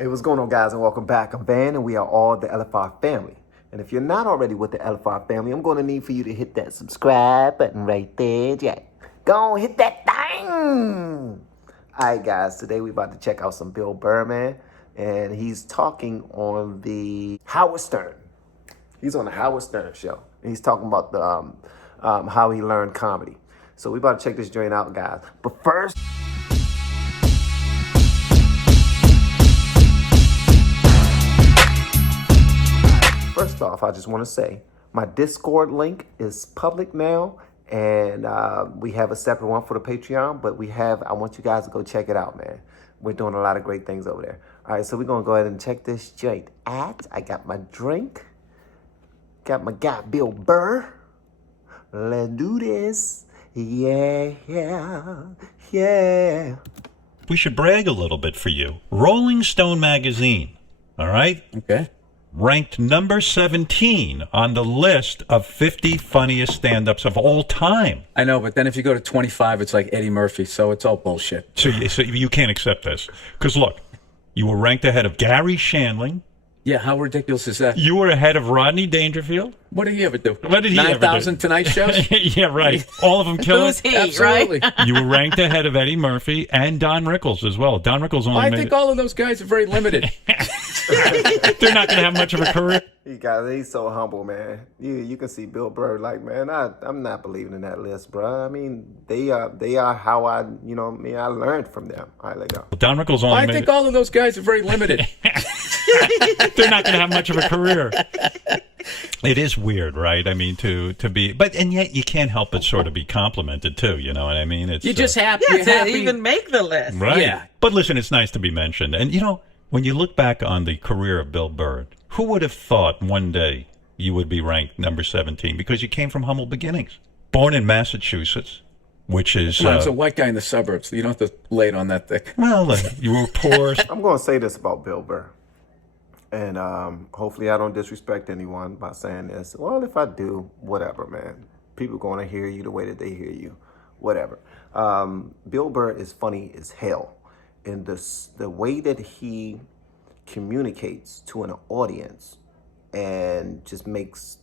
Hey, what's going on, guys, and welcome back. I'm Van, and we are all the LFR family. And if you're not already with the LFR family, I'm going to need for you to hit that subscribe button right there. Yeah, go on, hit that thing. All right, guys, today we're about to check out some Bill Burr, man. And he's talking on the Howard Stern. He's on the Howard Stern show. And he's talking about the how he learned comedy. So we about to check this joint out, guys. But first... First off, I just want to say my Discord link is public now, and we have a separate one for the Patreon, but I want you guys to go check it out, man. We're doing a lot of great things over there. All right, so we're going to go ahead and check this joint out. I got my drink. Got my guy, Bill Burr. Let's do this. Yeah. We should brag a little bit for you. Rolling Stone magazine, all right? Okay. Ranked number 17 on the list of 50 funniest stand-ups of all time. I know, but then if you go to 25, it's like Eddie Murphy, so it's all bullshit. So you can't accept this. Because look, you were ranked ahead of Gary Shandling. Yeah, how ridiculous is that? You were ahead of Rodney Dangerfield. What did he ever do? What did he ever do? 9,000 Tonight shows? Yeah, right. All of them killing. Who's he, Absolutely. right? You were ranked ahead of Eddie Murphy and Don Rickles as well. Don Rickles only I made think all of those guys are very limited. They're not going to have much of a career. He's so humble, man. You can see Bill Burr like, man, I'm not believing in that list, bro. I mean, they are how I learned from them. All right, let go. Don Rickles only I think all of those guys are very limited. They're not going to have much of a career. It is weird, right? I mean, to be, and yet you can't help but sort of be complimented too. You know what I mean? It's You're just happy. Yeah, You're to happy. even make the list. right. Yeah. But listen, it's nice to be mentioned. And when you look back on the career of Bill Burr, who would have thought one day you would be ranked number 17 because you came from humble beginnings? Born in Massachusetts, which is Well, it's a white guy in the suburbs. You don't have to lay it on that thick. well, you were poor. I'm going to say this about Bill Burr. And hopefully I don't disrespect anyone by saying this. Well, if I do, whatever, man. People going to hear you the way that they hear you. Whatever. Bill Burr is funny as hell. And the way that he communicates to an audience and just makes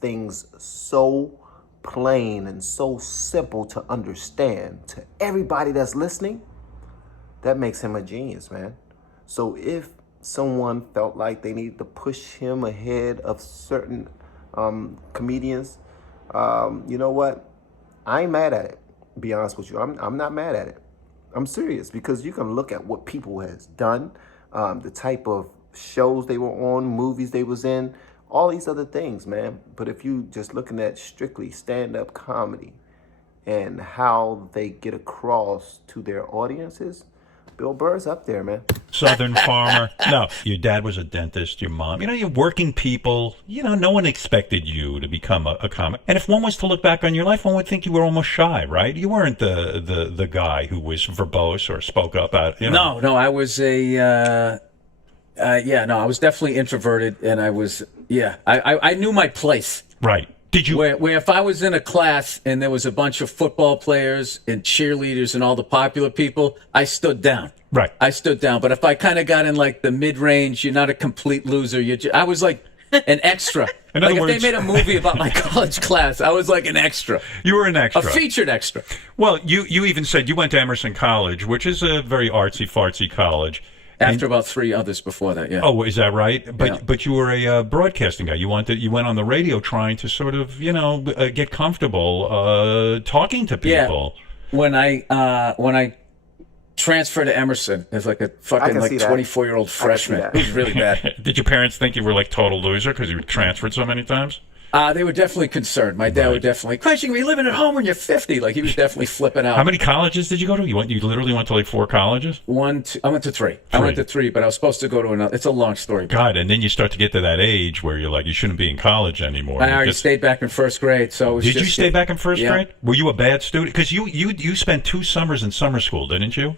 things so plain and so simple to understand to everybody that's listening, that makes him a genius, man. So if someone felt like they needed to push him ahead of certain comedians, you know what? I ain't mad at it, to be honest with you. I'm not mad at it. I'm serious, because you can look at what people has done, the type of shows they were on, movies they was in, all these other things, man. But if you just looking at strictly stand-up comedy and how they get across to their audiences, Bill Burr's up there, man. Southern farmer. No, your dad was a dentist, your mom. You're working people. No one expected you to become a comic. And if one was to look back on your life, one would think you were almost shy, right? You weren't the guy who was verbose or spoke up out. No, I was I was definitely introverted, and I was, I knew my place. Right. Did you? Where if I was in a class and there was a bunch of football players and cheerleaders and all the popular people, I stood down. Right. I stood down. But if I kind of got in like the mid-range, you're not a complete loser. I was like an extra. In like other words, if they made a movie about my college class, I was like an extra. You were an extra. A featured extra. Well, you even said you went to Emerson College, which is a very artsy-fartsy college. After about 3 others before that, yeah. Oh, is that right? Yeah. But you were a broadcasting guy. You went on the radio trying to sort of get comfortable talking to people. Yeah. When I transferred to Emerson as like a fucking like 24-year-old freshman, it was really bad. Did your parents think you were like total loser because you transferred so many times? They were definitely concerned. My dad would definitely, Christ, you're going to be living at home when you're 50. Like, he was definitely flipping out. How many colleges did you go to? You literally went to like 4 colleges? I went to 3. I went to 3, but I was supposed to go to another. It's a long story. God, and then you start to get to that age where you're like, you shouldn't be in college anymore. I already stayed back in first grade, so it was Did you stay back in first yeah. grade? Were you a bad student? Because you spent 2 summers in summer school, didn't you?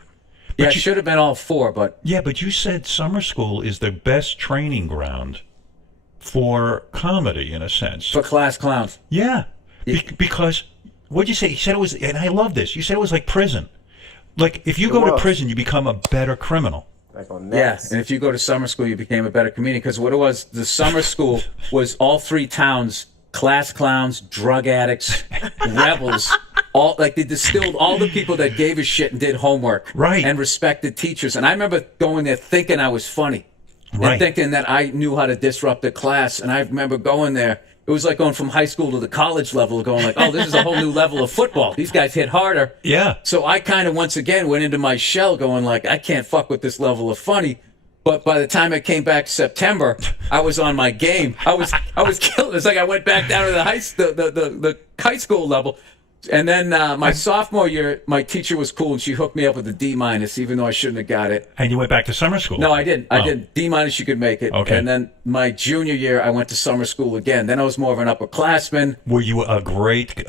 But yeah, it should have been all 4, but... Yeah, but you said summer school is the best training ground for comedy, in a sense. For class clowns. Yeah. Because, what'd you say? You said it was, and I love this, you said it was like prison. Like, if you go to prison, you become a better criminal. Like on Yeah, Nets. and if you go to summer school, you became a better comedian. Because what it was, the summer school was all three towns, class clowns, drug addicts, rebels. All like they distilled all the people that gave a shit and did homework, Right. and respected teachers. And I remember going there thinking I was funny, Right. and thinking that I knew how to disrupt the class. And I remember going there. It was like going from high school to the college level, going like, oh, this is a whole new level of football. These guys hit harder. Yeah. So I kind of once again went into my shell, going like, I can't fuck with this level of funny. But by the time I came back September, I was on my game. I was killing. It's like I went back down to the high school level. And then my sophomore year, my teacher was cool, and she hooked me up with a D-, even though I shouldn't have got it. And you went back to summer school? No, I didn't. I didn't. D-, you could make it. Okay. And then my junior year, I went to summer school again. Then I was more of an upperclassman. Were you a great,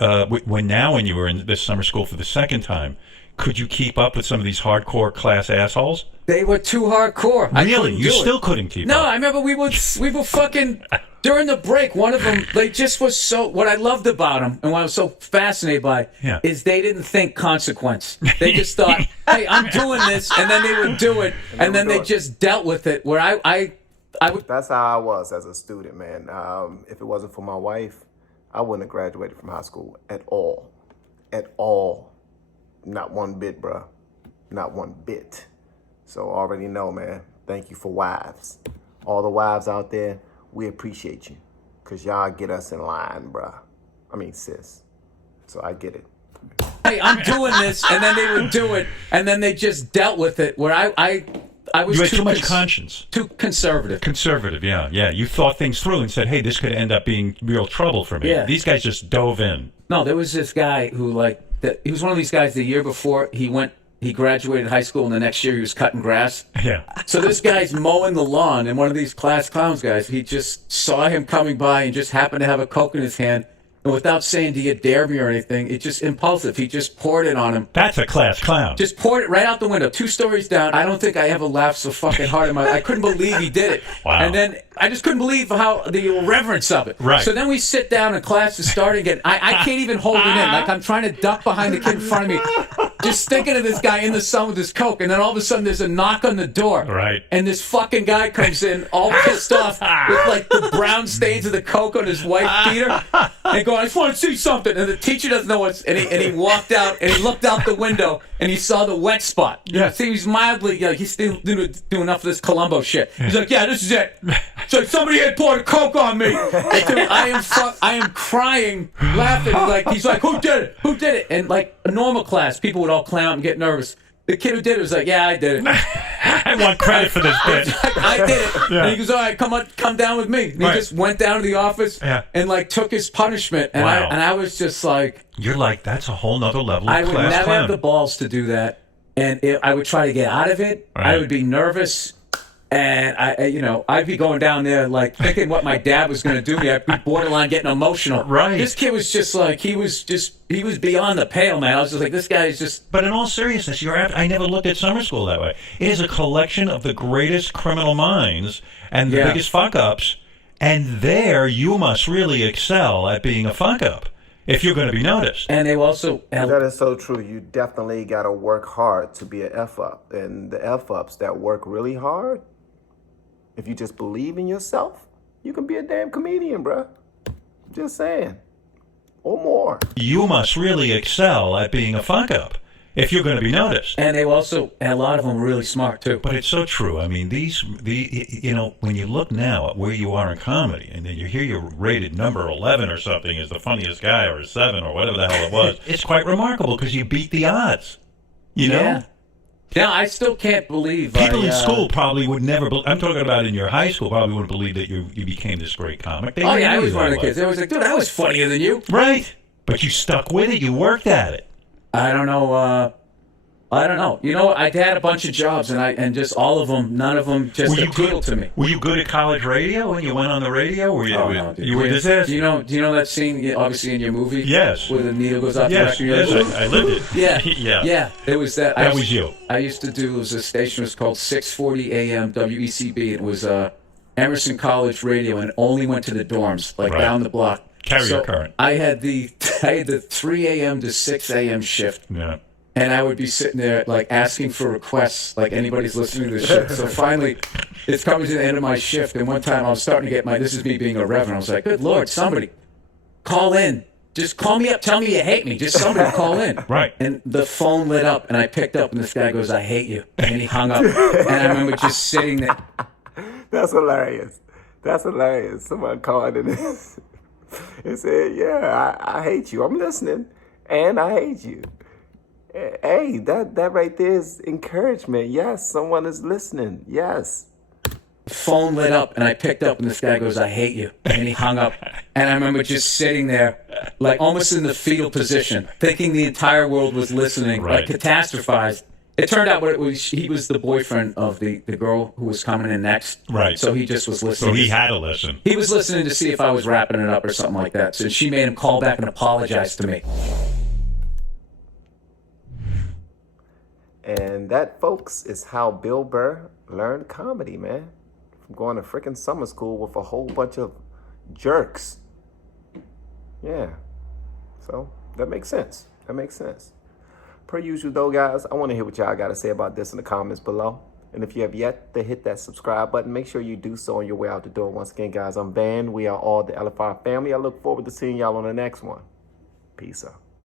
when you were in this summer school for the second time, could you keep up with some of these hardcore class assholes? They were too hardcore. Really? You still couldn't keep up? No, I remember we were fucking during the break. One of them, they just was so. What I loved about them and what I was so fascinated by is they didn't think consequence. They just thought, "Hey, I'm doing this," and then they would do it, and then they just dealt with it. Where I would. That's how I was as a student, man. If it wasn't for my wife, I wouldn't have graduated from high school at all. At all. Not one bit, bruh. Not one bit. So already know, man. Thank you for wives. All the wives out there, we appreciate you. Because y'all get us in line, bruh. I mean, sis. So I get it. Hey, I'm doing this, and then they would do it, and then they just dealt with it. Where I was you had too much conscience. Too conservative. Conservative, yeah. You thought things through and said, hey, this could end up being real trouble for me. Yeah. These guys just dove in. No, there was this guy who, he was one of these guys the year before he graduated high school, and the next year he was cutting grass. Yeah. So this guy's mowing the lawn, and one of these class clowns guys, he just saw him coming by and just happened to have a Coke in his hand. And without saying, do you dare me or anything, it just impulsive. He just poured it on him. That's a class clown. Just poured it right out the window, 2 stories down. I don't think I ever laughed so fucking hard in my life. I couldn't believe he did it. Wow. And then I just couldn't believe how the irreverence of it. Right. So then we sit down and class is starting again. I can't even hold it in. Like I'm trying to duck behind the kid in front of me. Just thinking of this guy in the sun with his Coke. And then all of a sudden there's a knock on the door. Right. And this fucking guy comes in all pissed off with like the brown stains of the Coke on his white beater. And going, I just want to see something. And the teacher doesn't know what's, and he walked out and he looked out the window and he saw the wet spot. Yeah. See, he's mildly, he's still doing enough of this Columbo shit. He's like, yeah, this is it. So somebody had poured a Coke on me. And dude, I am crying, laughing. Like he's like, who did it? Who did it? And like a normal class, people would all clown and get nervous. The kid who did it was like, yeah, I did it. I want credit for this bit. I did it. Yeah. And he goes, all right, come down with me. And he just went down to the office and like took his punishment. And Wow. I was just like, You're like, that's a whole nother level of I would class never clown. have the balls to do that. And I would try to get out of it. Right. I would be nervous. And I'd be going down there like thinking what my dad was going to do to me. I'd be borderline getting emotional. Right. This kid was just like, he was beyond the pale, man. I was just like, this guy is just. But in all seriousness, I never looked at summer school that way. It is a collection of the greatest criminal minds and the biggest fuck-ups. And there, you must really excel at being a fuck-up if you're going to be noticed. And they also. That is so true. You definitely got to work hard to be an F-up. And the F-ups that work really hard, if you just believe in yourself, you can be a damn comedian, bruh. Just saying. Or more. You must really excel at being a fuck-up if you're going to be noticed. And they also, and a lot of them were really smart, too. But it's so true. I mean, when you look now at where you are in comedy, and then you hear you're rated number 11 or something as the funniest guy, or 7, or whatever the hell it was, it's quite remarkable because you beat the odds. You know? Now, I still can't believe. People in school probably would never. I'm talking about in your high school. Probably wouldn't believe that you became this great comic. They I was knew one of that the kids. They was like, dude, I was funnier than you. Right, but you stuck with it. You worked at it. I don't know. You know, I had a bunch of jobs, and just all of them, none of them just appealed to me. Were you good at college radio when you went on the radio? Were you? Oh, no, dude. You were this. Do you know that scene? Obviously, in your movie. Yes. Where the needle goes out. Yes. The Yes. I lived it. Yeah. Yeah. Yeah. It was that. That was you. I used to do. It was a station. It was called 640 AM WECB. It was Emerson College Radio, and it only went to the dorms, like down the block. Carrier current. I had the 3 a.m. to 6 a.m. shift. Yeah. and I would be sitting there like asking for requests, like anybody's listening to this shit. So finally, it's coming to the end of my shift, and one time I was starting to get this is me being a reverend. I was like, good Lord, somebody call in. Just call me up, tell me you hate me. Just somebody call in. Right. And the phone lit up, and I picked up, and this guy goes, I hate you. And he hung up. And I remember just sitting there. That's hilarious. That's hilarious. Someone called in and said, yeah, I hate you. I'm listening, and I hate you. Hey, that right there is encouragement. Yes, someone is listening. Yes. Phone lit up, and I picked up, and this guy goes, I hate you. And he hung up. And I remember just sitting there, like almost in the fetal position, thinking the entire world was listening, Right. like catastrophized. It turned out he was the boyfriend of the girl who was coming in next. Right. So he just was listening. So he had to listen. He was listening to see if I was wrapping it up or something like that. So she made him call back and apologize to me. And that, folks, is how Bill Burr learned comedy, man. From going to freaking summer school with a whole bunch of jerks. Yeah. So that makes sense. That makes sense. Per usual, though, guys, I want to hear what y'all got to say about this in the comments below. And if you have yet to hit that subscribe button, make sure you do so on your way out the door. Once again, guys, I'm Van. We are all the LFR family. I look forward to seeing y'all on the next one. Peace out.